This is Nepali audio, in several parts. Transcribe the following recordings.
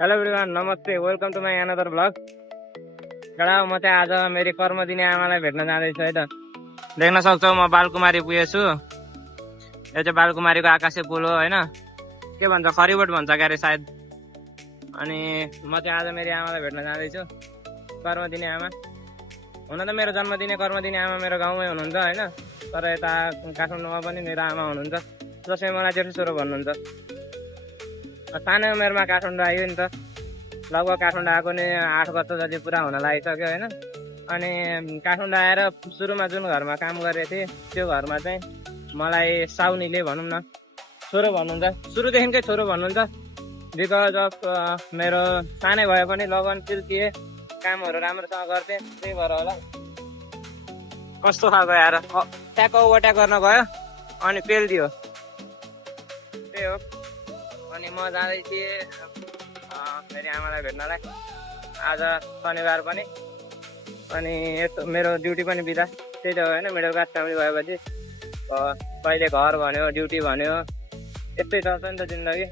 हेलो एभ्रिवान, नमस्ते, welcome to my another blog. एउटा म चाहिँ आज मेरो कर्म दिने आमालाई भेट्न जाँदैछु है त। देख्न सक्छौ म बालकुमारी पुगेछु। यो चाहिँ बालकुमारीको आकाशे पुल हो होइन, के भन्छ खरिबोट भन्छ क्यारे सायद। अनि म चाहिँ आज मेरो आमालाई भेट्न जाँदैछु, कर्म दिने आमा। हुन त मेरो जन्म दिने कर्म दिने आमा मेरो गाउँमै हुनुहुन्छ होइन, तर यता काठमाडौँमा पनि मेरो आमा हुनुहुन्छ, जसले मलाई जेठो छोरो भन्नुहुन्छ। सानो उमेरमा काठमाडौँ आयो नि त, लगभग काठमाडौँ आएको नि 8 वर्ष जति पुरा हुन लागिसक्यो होइन। अनि काठमाडौँ आएर सुरुमा जुन घरमा काम गरेको थिएँ त्यो घरमा चाहिँ मलाई साउनीले भनौँ न छोरो भन्नुहुन्छ, सुरुदेखिकै छोरो भन्नुहुन्छ। बिकज अफ मेरो सानै भए पनि लगनशील थिएँ, कामहरू राम्रोसँग गर्थेँ, त्यही भएर होला। कस्तो खालको आएर ट्याक ओभरट्याक गर्न गयो अनि पेलिदियो, त्यही हो। अनि म जाँदै थिएँ मेरो आमालाई भेट्नलाई, आज शनिबार पनि, अनि मेरो ड्युटी पनि बिदा। त्यही त हो होइन, मिडल क्लास फ्यामिली भएपछि कहिले घर भन्यो ड्युटी भन्यो, यस्तै चल्छ नि त जिन्दगी।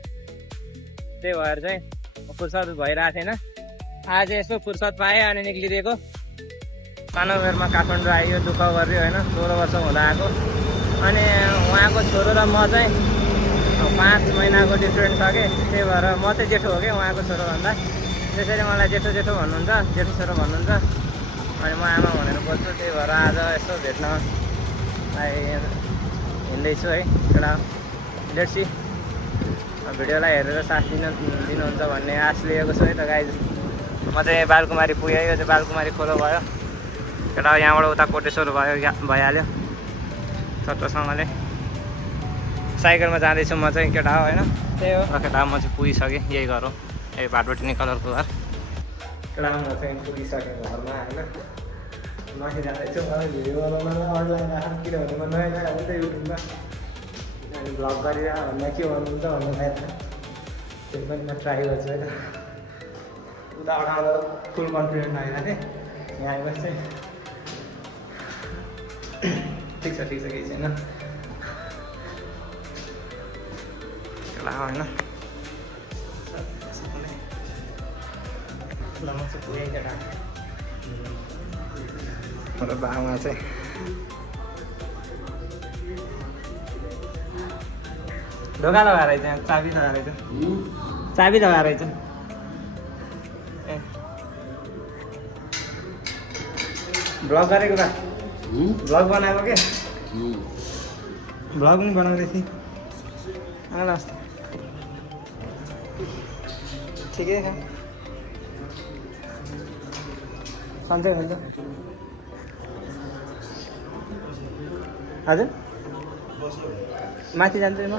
त्यही भएर चाहिँ फुर्सद भइरहेको थिएन, आज यसो फुर्सद पाएँ अनि निक्लिदिएको। सानो उमेरमा काठमाडौँ आइयो, दुःख गरियो होइन, 16 वर्ष हुँदा आएको। अनि उहाँको छोरो र म चाहिँ 5 महिनाको डिफ्रेन्ट छ कि, त्यही भएर म चाहिँ जेठो हो कि उहाँको छोरो भन्दा, त्यसरी मलाई जेठो जेठो भन्नुहुन्छ, जेठो छोरो भन्नुहुन्छ। अनि म आमा भनेर बोल्छु, त्यही भएर आज यसो भेट्न हिँड्दैछु है। एउटा लेट्सी भिडियोलाई हेरेर साथ दिनुहुन्छ भन्ने आश लिएको छु है त गाइज। म चाहिँ बालकुमारी पुगेँ, यो चाहिँ बालकुमारी खोलो भयो, केटा यहाँबाट उता कोटेश्वर भइहाल्यो चट्टसँगले। साइकलमा जाँदैछु म चाहिँ, केटा हो होइन, त्यही हो। र केटा म चाहिँ पुगिसकेँ, यही घर हो, यही भाटबटिनी कलरको घर। केटा म चाहिँ पुगिसकेँ घरमा होइन, माथि जाँदैछु। भिडियो बनाउन अनलाइन राख, किनभने म नयाँ नयाँ हुन्छ युट्युबमा, अनि भ्लग गरेर भन्दा के भन्नुहुन्छ भन्नु थाहा, त्यो पनि म ट्राई गर्छु है त। उताबाट आउँदा फुल कन्फिडेन्ट आइरहेको थिएँ, यहाँ आएपछि चाहिँ ठिक छ केही छैन होइन। पुगेँ केटा, मेरो बाबुमा चाहिँ ढोका लगाएर रहेछ, चाबी लगाएर रहेछ, चाबी लगाएर रहेछ। ए भ्लग गरेको बा, भ्लग बनाएको के, भ्लग पनि बनाउँदै थिएँ। आला ठिकै छ, सन्चै हुन्छ। हजुर माथि जान्छु म।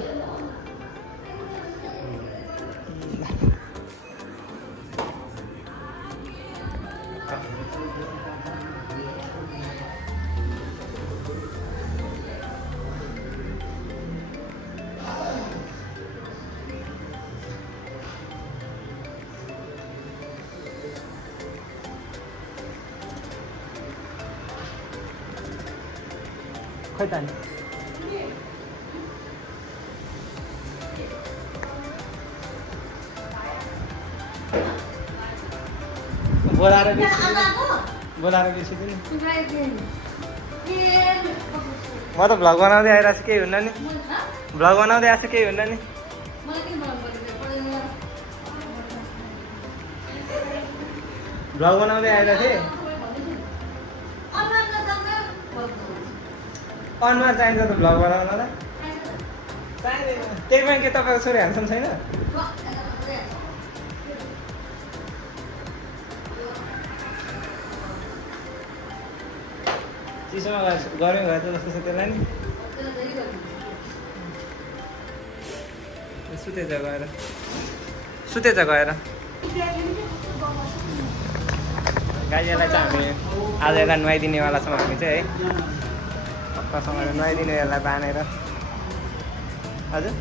खोइ त नि बोलाएर बिर्सिदिनु। म त भ्लग बनाउँदै आइरहेको छु, केही हुन्न नि, भ्लग बनाउँदै आएको छु, केही हुन्न नि। भ्लग बनाउँदै आइरहेको थिएँ, अनुहार चाहिन्छ त भ्लग बनाउनलाई, चाहिँदैन। त्यही पनि के तपाईँको छोरी ह्यान्डसम छैन? चिसोमा गऱ्यौँ गएर जस्तो छ त्यसलाई नि, सुतेछ गएर, गाईलाई चाहिँ हामी आज यसलाई नुहाइदिनेवाला छौँ हामी चाहिँ है, पक्कासँगले नुहाइदिने यसलाई बाँधेर। हजुर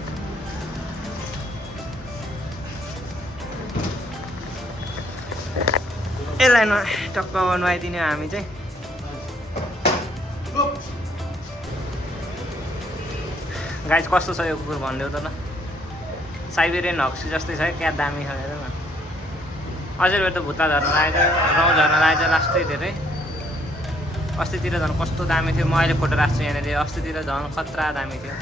यसलाई टक्क नुहाइदिने हामी चाहिँ। गाइस कस्तो छ यो कुकुर भनिदेऊ त ल, साइबेरियन हक्सी जस्तै छ क्या, दामी छ हेर न। अझै बेर त भुत्ता झर्न लागेको रौँ झर्न लागेको लास्टै धेरै अस्तितिर झन् कस्तो दामी थियो म अहिले फोटो राख्छु यहाँनिर अस्तितिर झन् खतरा दामी थियो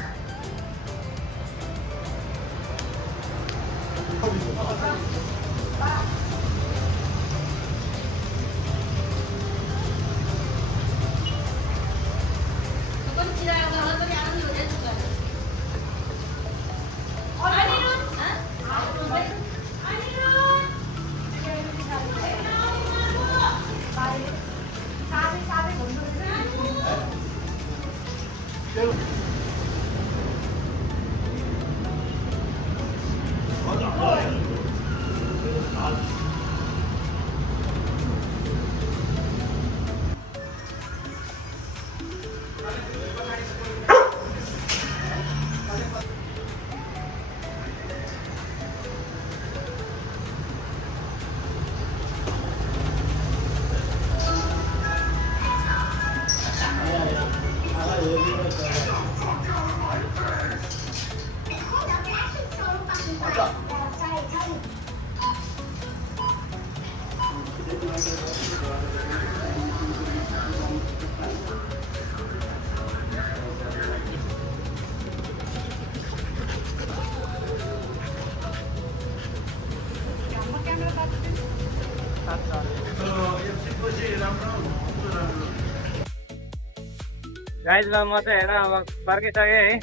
गाइज ल म चाहिँ हेर अब फर्किसकेँ है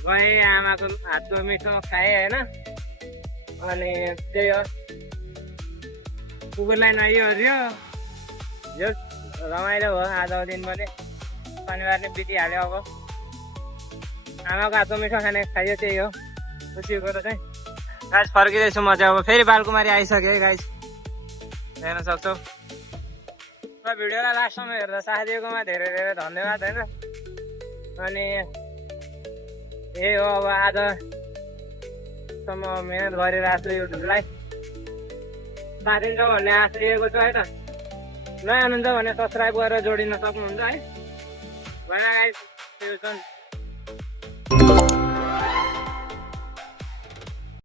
गएँ आमाको हातको मिठो खाएँ होइन अनि त्यही हो कुकुरलाई नुहाइयो ओर्यो यो रमाइलो भयो आजको दिन पनि शनिबार नै बितिहाल्यो अब आमाको हातको मिठो खाने खाइयो त्यही हो खुसी कुरो चाहिँ गाइज फर्किँदैछु म चाहिँ अब फेरि बालकुमारी आइसकेँ है गाइज हेर्न सक्छौ र भिडियोलाई लास्टसम्म हेर्दा साथ दिएकोमा धेरै धेरै धन्यवाद होइन अनि यही हो अब आजसम्म मिहिनेत गरिरहेको छु युट्युबलाई साथ दिन्छ भन्ने आश लिएको छु है त नयाँ हुनुहुन्छ भने सब्सक्राइब गरेर जोडिन सक्नुहुन्छ है भएन गाइस